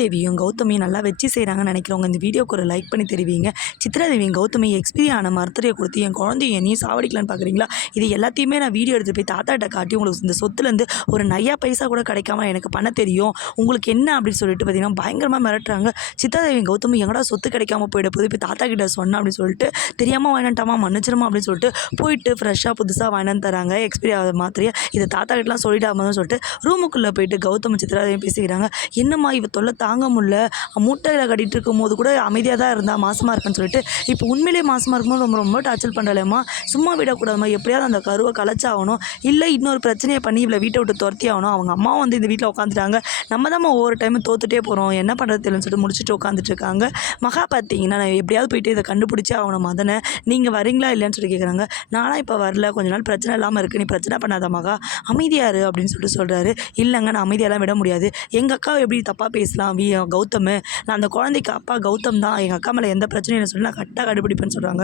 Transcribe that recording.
தேவியும் கௌதமியும் நல்லா வச்சு செய்கிறாங்கன்னு நினைக்கிறவங்க இந்த வீடியோக்கு ஒரு லைக் பண்ணி தெரிவிங்க. சித்ராதேவியும் கௌதமி எக்ஸ்பீரி ஆன மரத்துறையை கொடுத்து என் குழந்தையும் என்னையும் சாவடிக்கலான்னு பார்க்குறீங்களா? இது எல்லாத்தையுமே நான் வீடியோ எடுத்துகிட்டு போய் தாத்தாட்ட காட்டி உங்களுக்கு இந்த சொத்துலேருந்து ஒரு நையா பைசா கூட கிடைக்காம எனக்கு பண்ண தெரியும், உங்களுக்கு என்ன அப்படின்னு சொல்லிட்டு பார்த்தீங்கன்னா பயங்கரமாக மிரட்டுறாங்க. சித்ராதேவியும் கௌதமி எங்கடா சொத்து கிடைக்காம போயிட போது இப்போ தாத்தா கிட்ட சொன்னேன் அப்படின்னு சொல்லிட்டு தெரியாமல் வாங்கிட்டாமா மன்னிச்சிருமா அப்படின்னு சொல்லிட்டு போயிட்டு ஃப்ரெஷ்ஷாக புதுசாக வாங்கிட்டு தராங்க எக்ஸ்பீரி ஆகிற மாத்திரையை. இதை தாத்தா கிட்டலாம் சொல்லிட்டாமன்னு சொல்லிட்டு ரூமுக்குள்ளே போயிட்டு கௌதமி சித்ராதேவியும் பேசிக்கிறாங்க. என்னம்மா இவ தொல்லை தாங்க முடியல, மூட்டையில் கட்டிகிட்டு இருக்கும்போது கூட அமைதியாக தான் இருந்தா மாசமாக இருக்குன்னு சொல்லிட்டு இப்போ உண்மையிலேயே மாசமாக இருக்கும்போது ரொம்ப ரொம்ப டார்ச்சர் பண்ணுறலேம்மா, சும்மா விடக்கூடாதுமா, எப்படியாவது அந்த கருவை கலைச்சாகணும், இல்லை இன்னொரு பிரச்சனையை பண்ணி இவளை வீட்டை விட்டு துரத்தி ஆகணும். அவங்க அம்மாவும் வந்து இந்த வீட்டில் உட்காந்துட்டாங்க, நம்ம தான் ஒவ்வொரு டைமும் தோத்துட்டே போகிறோம், என்ன பண்ணுறது தெரியலன்னு சொல்லிட்டு முடிச்சுட்டு உட்காந்துட்டு இருக்காங்க. மகா பார்த்தீங்கன்னா நான் எப்படியாவது போயிட்டு இதை கண்டுபிடிச்சே ஆகணும் மதனை, நீங்கள் வரீங்களா இல்லைன்னு சொல்லி கேட்குறாங்க. நானும் இப்போ வரல, கொஞ்ச நாள் பிரச்சனை இல்லாமல் இருக்குது, நீ பிரச்சனை பண்ணாத மகா, அமைதியாரு அப்படின்னு சொல்லிட்டு சொல்கிறாரு. இல்லைங்க நான் அமைதியெல்லாம் விட முடியாது, எங்கள் அக்காவை எப்படி தப்பாக பேசலாம் கௌதம், நான் அந்த குழந்தைக்கு அப்பா கௌதம் தான், எங்கள் அக்கா மேலே எந்த பிரச்சனையும் சொல்லி நான் கரெக்டாக கண்டுபிடிப்பேன்னு சொல்கிறாங்க.